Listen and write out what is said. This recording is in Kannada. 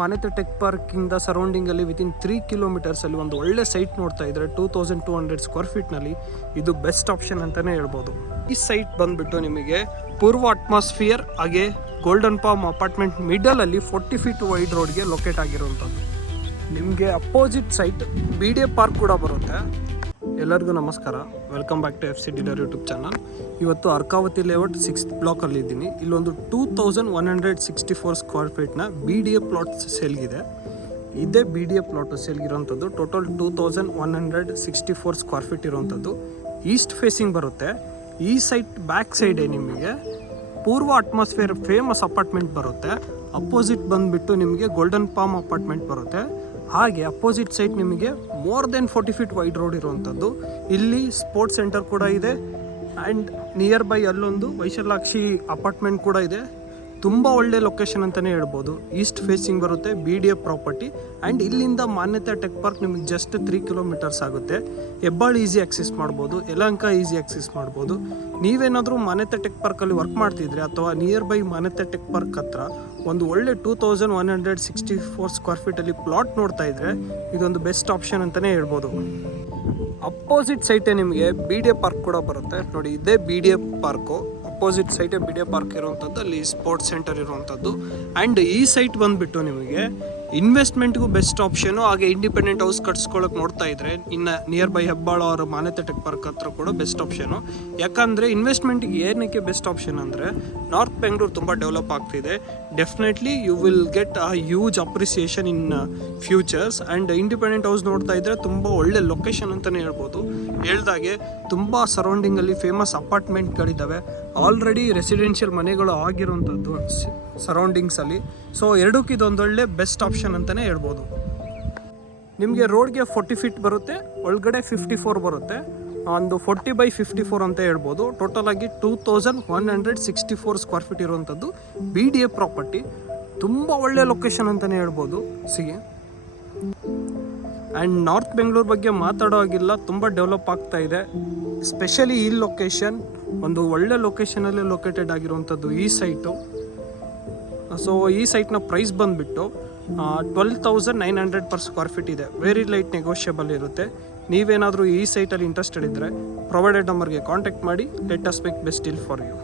ಮಾನ್ಯತೆ ಟೆಕ್ ಪಾರ್ಕಿಂದ ಸರೌಂಡಿಂಗಲ್ಲಿ ವಿತಿನ್ 3 ಕಿಲೋಮೀಟರ್ಸಲ್ಲಿ ಒಂದು ಒಳ್ಳೆ ಸೈಟ್ ನೋಡ್ತಾ ಇದ್ದರೆ 2200 ಸ್ಕ್ವೇರ್ ಫೀಟ್ನಲ್ಲಿ ಇದು ಬೆಸ್ಟ್ ಆಪ್ಷನ್ ಅಂತಲೇ ಹೇಳ್ಬೋದು. ಈ ಸೈಟ್ ಬಂದುಬಿಟ್ಟು ನಿಮಗೆ ಪೂರ್ವ ಅಟ್ಮಾಸ್ಫಿಯರ್ ಹಾಗೆ ಗೋಲ್ಡನ್ ಪಾಮ್ ಅಪಾರ್ಟ್ಮೆಂಟ್ ಮಿಡಲಲ್ಲಿ 40 ಫೀಟ್ ವೈಡ್ ರೋಡ್ಗೆ ಲೊಕೇಟ್ ಆಗಿರುವಂಥದ್ದು. ನಿಮಗೆ ಅಪೋಸಿಟ್ ಸೈಟ್ BDA ಪಾರ್ಕ್ ಕೂಡ ಬರುತ್ತೆ. ಎಲ್ಲರಿಗೂ ನಮಸ್ಕಾರ, welcome back to FC dealer YouTube channel. ಇವತ್ತು ಅರ್ಕಾವತಿ ಲೇಔಟ್ 6th ಬ್ಲಾಕಲ್ಲಿ ಇದ್ದೀನಿ. ಇಲ್ಲೊಂದು 2164 ಸ್ಕ್ವೇರ್ ಫೀಟ್ನ BDA ಪ್ಲಾಟ್ ಸೇಲ್ಗಿದೆ. ಇದೇ BDA ಪ್ಲಾಟು ಸೇಲ್ಗಿರೋಂಥದ್ದು. ಟೋಟಲ್ 2164 ಸ್ಕ್ವೇರ್ ಫೀಟ್ ಇರೋವಂಥದ್ದು. ಈಸ್ಟ್ ಫೇಸಿಂಗ್ ಬರುತ್ತೆ. ಈ ಸೈಟ್ ಬ್ಯಾಕ್ ಸೈಡೇ ನಿಮಗೆ ಪೂರ್ವ ಅಟ್ಮಾಸ್ಫಿಯರ್ ಫೇಮಸ್ ಅಪಾರ್ಟ್ಮೆಂಟ್ ಬರುತ್ತೆ. ಅಪೋಸಿಟ್ ಬಂದುಬಿಟ್ಟು ನಿಮಗೆ ಗೋಲ್ಡನ್ ಪಾಮ್ ಅಪಾರ್ಟ್ಮೆಂಟ್ ಬರುತ್ತೆ. ಹಾಗೆ ಅಪೋಸಿಟ್ ಸೈಡ್ ನಿಮಗೆ more than 40 feet wide road ಇರುವಂಥದ್ದು. ಇಲ್ಲಿ ಸ್ಪೋರ್ಟ್ಸ್ ಸೆಂಟರ್ ಕೂಡ ಇದೆ ಆ್ಯಂಡ್ ನಿಯರ್ ಬೈ ಅಲ್ಲೊಂದು ವೈಶಾಲಾಕ್ಷಿ ಅಪಾರ್ಟ್ಮೆಂಟ್ ಕೂಡ ಇದೆ. ತುಂಬ ಒಳ್ಳೆ ಲೊಕೇಶನ್ ಅಂತಲೇ ಹೇಳ್ಬೋದು. ಈಸ್ಟ್ ಫೇಸಿಂಗ್ ಬರುತ್ತೆ, BDA ಪ್ರಾಪರ್ಟಿ. ಆ್ಯಂಡ್ ಇಲ್ಲಿಂದ ಮಾನ್ಯತೆ ಟೆಕ್ ಪಾರ್ಕ್ ನಿಮಗೆ ಜಸ್ಟ್ 3 ಕಿಲೋಮೀಟರ್ಸ್ ಆಗುತ್ತೆ. ಹೆಬ್ಬಾಳು ಈಸಿ ಆಕ್ಸೆಸ್ ಮಾಡ್ಬೋದು, ಯಲಹಂಕ ಈಸಿ ಆಕ್ಸೆಸ್ ಮಾಡ್ಬೋದು. ನೀವೇನಾದರೂ ಮಾನ್ಯತೆ ಟೆಕ್ ಪಾರ್ಕಲ್ಲಿ ವರ್ಕ್ ಮಾಡ್ತಿದ್ರೆ ಅಥವಾ ನಿಯರ್ ಬೈ ಮಾನ್ಯತೆ ಟೆಕ್ ಪಾರ್ಕ್ ಹತ್ರ ಒಂದು ಒಳ್ಳೆ 2164 ಸ್ಕ್ವೇರ್ ಫೀಟಲ್ಲಿ ಪ್ಲಾಟ್ ನೋಡ್ತಾ ಇದ್ದರೆ ಇದೊಂದು ಬೆಸ್ಟ್ ಆಪ್ಷನ್ ಅಂತಲೇ ಹೇಳ್ಬೋದು. ಅಪೋಸಿಟ್ ಸೈಟೇ ನಿಮಗೆ BDA ಪಾರ್ಕ್ ಕೂಡ ಬರುತ್ತೆ. ನೋಡಿ, ಇದೇ BDA ಪಾರ್ಕು. ಅಪೋಸಿಟ್ ಸೈಟೇ BDA ಪಾರ್ಕ್ ಇರುವಂಥದ್ದು, ಅಲ್ಲಿ ಸ್ಪೋರ್ಟ್ಸ್ ಸೆಂಟರ್ ಇರುವಂಥದ್ದು. ಆ್ಯಂಡ್ ಈ ಸೈಟ್ ಬಂದುಬಿಟ್ಟು ನಿಮಗೆ ಇನ್ವೆಸ್ಟ್ಮೆಂಟ್ಗೂ ಬೆಸ್ಟ್ ಆಪ್ಷನು. ಹಾಗೆ ಇಂಡಿಪೆಂಡೆಂಟ್ ಹೌಸ್ ಕಟ್ಸ್ಕೊಳ್ಳೋಕೆ ನೋಡ್ತಾ ಇದ್ದರೆ ಇನ್ನು ನಿಯರ್ ಬೈ ಹೆಬ್ಬಾಳು ಅವರ ಮಾನ್ಯತೆ ಟೆಕ್ ಪಾರ್ಕ್ ಹತ್ರ ಕೂಡ ಬೆಸ್ಟ್ ಆಪ್ಷನು. ಯಾಕಂದರೆ ಇನ್ವೆಸ್ಟ್ಮೆಂಟ್ಗೆ ಏನಕ್ಕೆ ಬೆಸ್ಟ್ ಆಪ್ಷನ್ ಅಂದರೆ ನಾರ್ತ್ ಬೆಂಗಳೂರು ತುಂಬ ಡೆವಲಪ್ ಆಗ್ತಿದೆ. Definitely you will get a huge appreciation in futures. And independent house ನೋಡ್ತಾ ಇದ್ದರೆ ತುಂಬ ಒಳ್ಳೆ ಲೊಕೇಶನ್ ಅಂತಲೇ ಹೇಳ್ಬೋದು. ಹೇಳ್ದಾಗೆ ತುಂಬ ಸರೌಂಡಿಂಗಲ್ಲಿ ಫೇಮಸ್ ಅಪಾರ್ಟ್ಮೆಂಟ್ಗಳಿದ್ದಾವೆ. ಆಲ್ರೆಡಿ ರೆಸಿಡೆನ್ಷಿಯಲ್ ಮನೆಗಳು ಆಗಿರುವಂಥದ್ದು ಸರೌಂಡಿಂಗ್ಸಲ್ಲಿ. ಸೊ ಎರಡಕ್ಕೂ ಇದೊಂದೊಳ್ಳೆ ಬೆಸ್ಟ್ ಆಪ್ಷನ್ ಅಂತಲೇ ಹೇಳ್ಬೋದು. ನಿಮಗೆ ರೋಡ್ಗೆ 40 ಫೀಟ್ ಬರುತ್ತೆ, ಒಳಗಡೆ 54 ಬರುತ್ತೆ. ಒಂದು 40/54 ಅಂತ ಹೇಳ್ಬೋದು. ಟೋಟಲಾಗಿ 2164 ಸ್ಕ್ವೇರ್ ಫೀಟ್ ಇರುವಂಥದ್ದು BDA ಪ್ರಾಪರ್ಟಿ. ತುಂಬ ಒಳ್ಳೆ ಲೊಕೇಶನ್ ಅಂತಲೇ ಹೇಳ್ಬೋದು. ಆ್ಯಂಡ್ ನಾರ್ತ್ ಬೆಂಗಳೂರು ಬಗ್ಗೆ ಮಾತಾಡೋ ಹಾಗಿಲ್ಲ, ತುಂಬ ಡೆವಲಪ್ ಆಗ್ತಾ ಇದೆ. ಸ್ಪೆಷಲಿ ಈ ಲೊಕೇಶನ್ ಒಂದು ಒಳ್ಳೆ ಲೊಕೇಶನಲ್ಲಿ ಲೊಕೇಟೆಡ್ ಆಗಿರುವಂಥದ್ದು ಈ ಸೈಟು. ಸೊ ಈ ಸೈಟ್ನ ಪ್ರೈಸ್ ಬಂದುಬಿಟ್ಟು 12,900 per square feet very. Light ಲೈಟ್ ನೆಗೋಷಿಯಬಲ್ ಇರುತ್ತೆ. ನೀವೇನಾದರೂ ಈ ಸೈಟಲ್ಲಿ ಇಂಟ್ರೆಸ್ಟೆಡ್ ಇದ್ದರೆ ಪ್ರೊವೈಡೆಡ್ ನಂಬರ್ಗೆ ಕಾಂಟ್ಯಾಕ್ಟ್ ಮಾಡಿ. Let us make best deal for you.